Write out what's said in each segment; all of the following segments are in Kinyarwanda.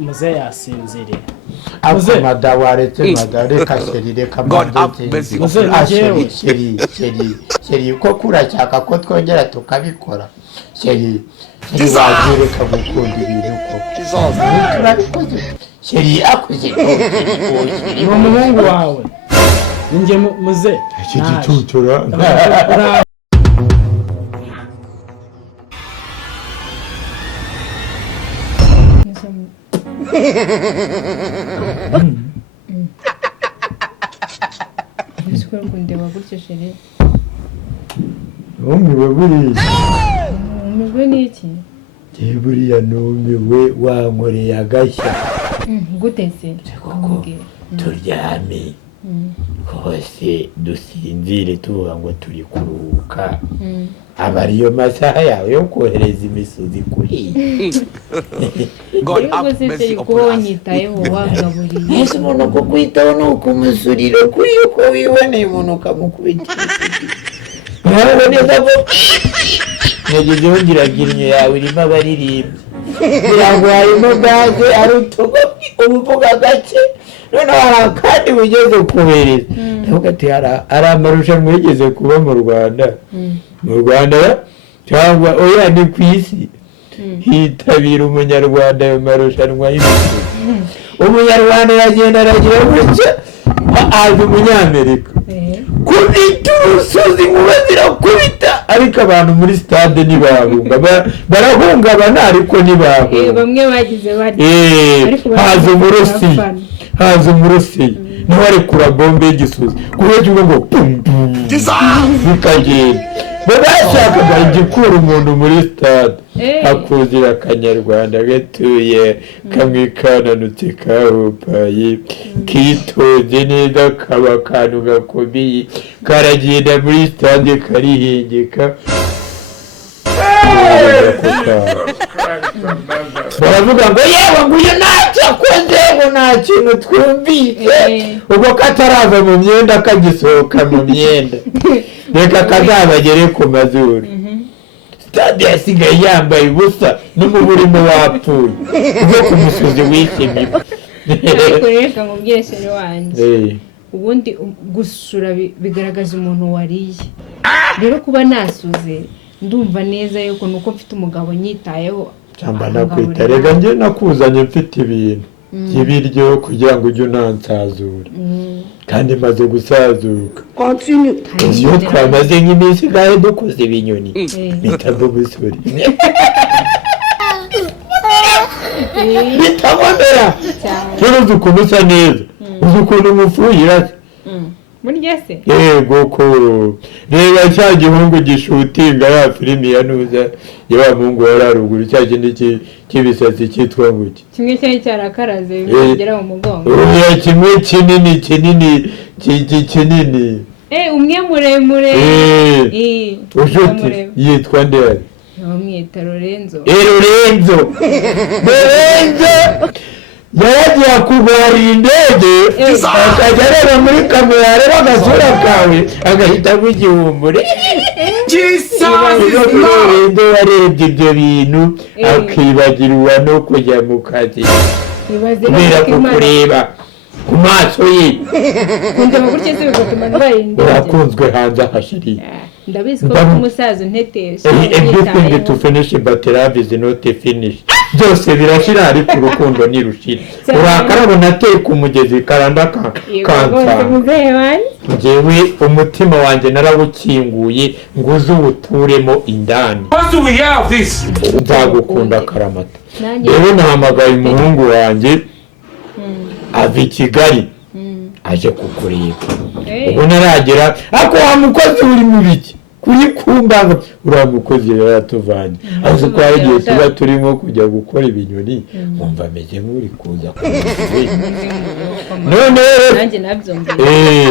muze yasinziriye muze madawaretse madareka sheri reka muze sheri ko kurashaka ko twongera tukabikora sheri wagireka gukunda ibintu koko sheri akuze ni umuhungu wawe ninjye muze iki gicucura Ushobora kundeba gutyo sheri. Numiwe buriya. Umizwe n'iki? Buriya numiwe wankoreye agashya. Gute se? Turyame. Hose dusinzire tuvuga ngo turi kuruhuka. Aba ariyo masaha yawe yo kohereza imisozi kuri God bless you for nyitayeho wagaburiye. Yesu umuntu kukwitaho no kumusurira kuri uko wiboneye umuntu ukamukubita. Nawe neza ko nagize ngiragirinyo yawe irimo abaririmbyi. Birango harimo gaze ari utugo ubuvuga gake. None kandi bugeze kubereza. Ndavuga ati ari amarushanwa yigeze kuba mu Rwanda. Mu Rwanda cyangwa oya ni ku isi hitabira umunyarwanda ayo marushanwa y'imisozi. Umunyarwanda yagenda aragira gutya aje umunyamerika kubita urusozi nkuba zirakubita ariko abantu muri stade ntibahunga barahungabana ariko ntibahunga bamwe bagize bari haza umurusi nawe ari kura bombe y'igisozi kubera ngo pum pum bikagenda babashakaga igikura umuntu muri stade akuzira akanyarwanda gatuye kamwe kananutse kahupaye kitoze neza kaba akantu gakomeye karagenda muri stade karihengeka baravuga ngo yewe ngo uyu ntacyo akoze ngo nta kintu twumvise ubwo kataraza mu myenda kagisohoka mu myenda reka kazabagere ku mazuru stade yasigaye yambaye ubusa n'umuburimo wapfuye ubwo ku musozi wishimye ariko reka nkubwire sheri wanjye ubundi gusura bigaragaza umuntu wariye rero kuba nasuze ndumva neza yuko nuko mfite umugabo nyitayeho cyamba nakwita rega njye nakuzanye mfite ibintu by'ibiryo kugira ngo ujye unansazura kandi maze gusazuka iyo twamaze nk'iminsi ngahe dukoze ibinyoni bitaga ubusore bitabonera rero uzi ukuntu usa neza uzi ukuntu umufuhira burya se yego ko reba cya gihungu gishutinga ya filimi ya nuza ya mungu wari aruguru cya kindi cy'ibisatsi cyitwa nguki kimwe cyari cyarakaraze bigera mu mugongo ya kimwe kinini umwe muremure ushuti yitwa ndera bamwita Lorenzo yaragiye kurwarira indege akajya areba muri kamera yareba agasura kawe agahitamo igihumure Lorenzo yarebye ibyo bintu akibagirwa no kujya mu kazi kubera ko kureba ku maso ye urakunzwe hanze ahashiriye ndabizi ko umusaza untetesha everything to finish but love is not finished byose birashira ariko urukundo nirushira urakarabona ateka umugezi karanda kansa njyewe umutima wanjye narawukinguye nguze uwuturemo indani nzagukunda karamata rero nahamagaye umuhungu wanjye ava i Kigali aje kukureba ubu naragera ariko wa mukozi uri mu biki kuri kumbanga uriya mukozi yaratuvanye azi ko hari igihe tuba turimo kujya gukora ibinyoni wumva ameze nk'uri kuza none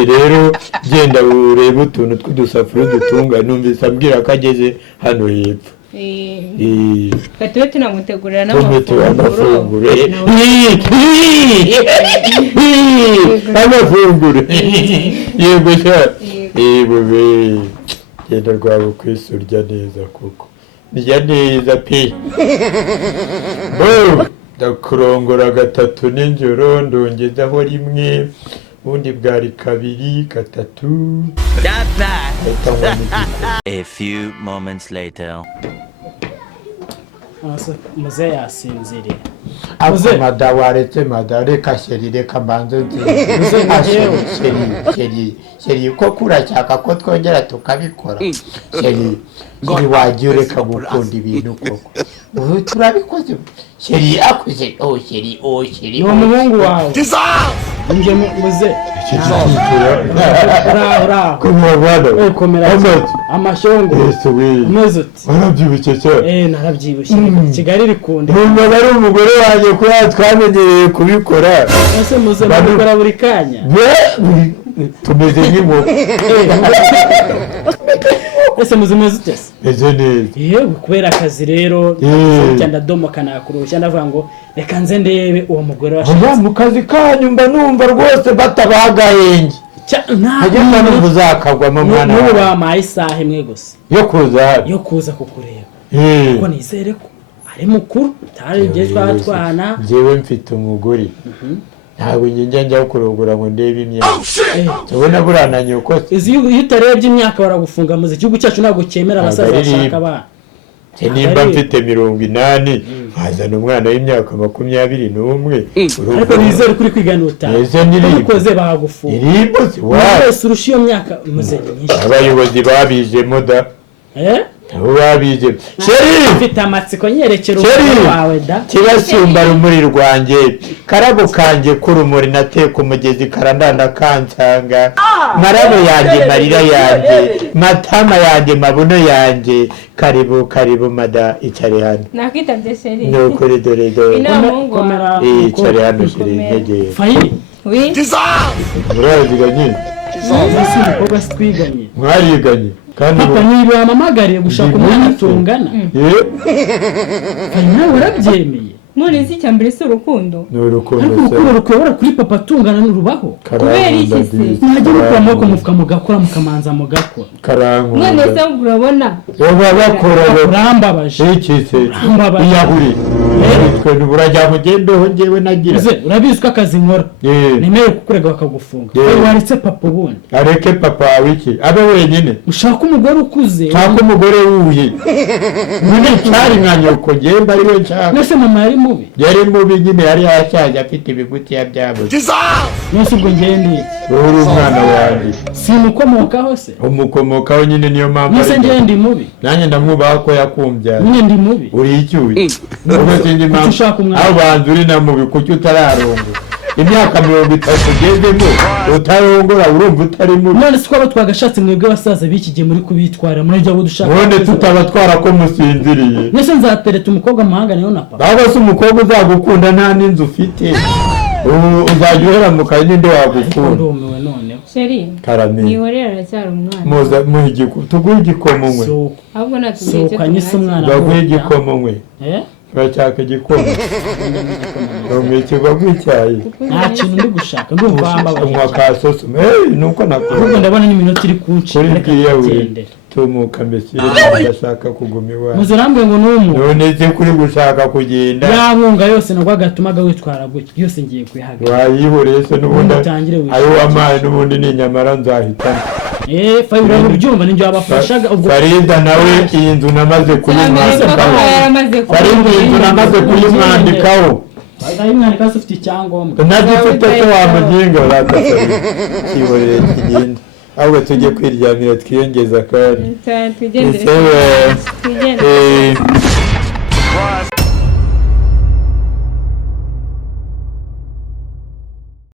rero genda urebe utuntu tw'udusafuriya dutunga numvise ambwira ko ageze hano hepfo tube tunamutegurira n'amafunguro amafunguro yego sha genda rwawe kwisurya neza kuko ndya neza pe ndakurongora 3 nijoro ndongezaho 1 ubundi bwari 2 3 A few moments later. muze yasinziriye Muze mada waretse mada reka sheri reka mbanze sheri ko kuracyaka ko twongera tukabikora sheri wagiye ureka gukunda ibintu koko ubu turabikoze sheri akuze sheri ni umuhungu wawe njye muze ura komera amashongo umeze uti warabyibushye cyane narabyibushye Kigali rikunda numva ari umugore wanjye ko twamenyereye kubikora ese muze mubikora buri kanya tumeze nk'inkoko ese muze utese meze neza yewe kubera akazi rero cyanda domoka nakurushya ndavuga ngo reka nze ndebe uwo mugore washatse mu kazi kanyu mba numva rwose batabagahenge nta numva uzakagwamo mwana wawe n'ubu bamaye isaha imwe gusa yo kuza kukureba kuko nizere ko ari mukuru utari igihe twatwana njyewe mfite umugore ntabwo njya kurogora ngo ndebe imyaka tubona burananye uko iyo utarebye imyaka baragufunga mu gihugu cyacu ntabwo cyemera abasaza bashaka abana nimba mfite 80 nkazana umwana w'imyaka 21 ariko nizere kuri kwigana utazi ukoze bagufunga wese urusha iyo myaka muze nyinshi abayobozi babijemo da babije sheri mfite amatsiko nyerekera umugore wawe da kibasumba rumuri rwanjye karabo kanjye k'urumuri nateka umugezi karandanda kansanga marabo yanjye marira yanjye matama yanjye mabuno yanjye karibu mada icare hano nakwitabye sheri nukuri dore komera icare hano sheri ntegeye fayiri muraziganye ese umukobwa twiganye mwariganye kandi papa niba wamamagariye gushaka umwana tungana nawe warabyemeye none si cyambere si urukundo ariko urukundo rukuyobora kuri papa tungana n'urubaho kubera iki se mwajya mukora amaboko mufuka mugakora mukamanza mugakora none se urabona bakora urambabaje iyahuri twe burajya mugendeho njyewe nagira urabizi ko akazi nkora nemerewe kukurega bakagufunga waretse papa ubundi areke papa wawe iki abe wenyine ushaka umugore ukuze ushaka umugore wuye muri cyari nka nyoko ngenda ari we nshaka nese mama yari mubi nyine yari yacyaje afite ibigutiya byabuze nese ubwo ngende uri umwana wanjye simukomokaho se umukomokaho nyine niyo mpamvu nese ngende mubi nanjye ndamwubaha ko yakumbyaye nyine ndi mubi uri icyuye aho banza uri na mubi kuki utararongora imyaka 30 ugezemo utarongora urumva utari mubi none si ko abo twagashatse mwebwe basaza b'iki gihe muri kubitwara muri jya dushaka none tutabatwara ko musinziriye nese nzatereta umukobwa muhanga niyo na papa baba se umukobwa uzagukunda nta n'inzu ufite uzajya uhera mu kazi ninde wagukunda ndumiwe noneho sheri nihorera aracyari umwana muhe tuguhe igikomo mwe ahubwo natubwiye cyo umwana baguhe igikomo mwe uracyaka igikomo umwikirwa gw'icyayi nta kintu ndi gushaka ndumva wambabaje unywa ka sosi nuko nakora ahubwo ndabona n'iminota iri kunshi reka tugende tumuka mbese ndashaka kuguma iwawe muzirambe ngo n'umu none se kuri gushaka kugenda ya nkunga yose nabwo agatumaga witwara gutya yose ngiye kwihaga wayihoreye se n'ubundi ayo wamaye n'ubundi ni nyamara nzahitamo fayira ubyumva ninjye wabafashaga ubwo Farinda nawe iyi nzu namaze kuyimwandikaho Farinda iyi nzu namaze kuyimwandikaho ayimwandikaho ufite icyangombwa nagifite se wamuginga urakasaba kihoreye kigenda ahubwo tujye kwiryamira twiyongeza kandi twigendere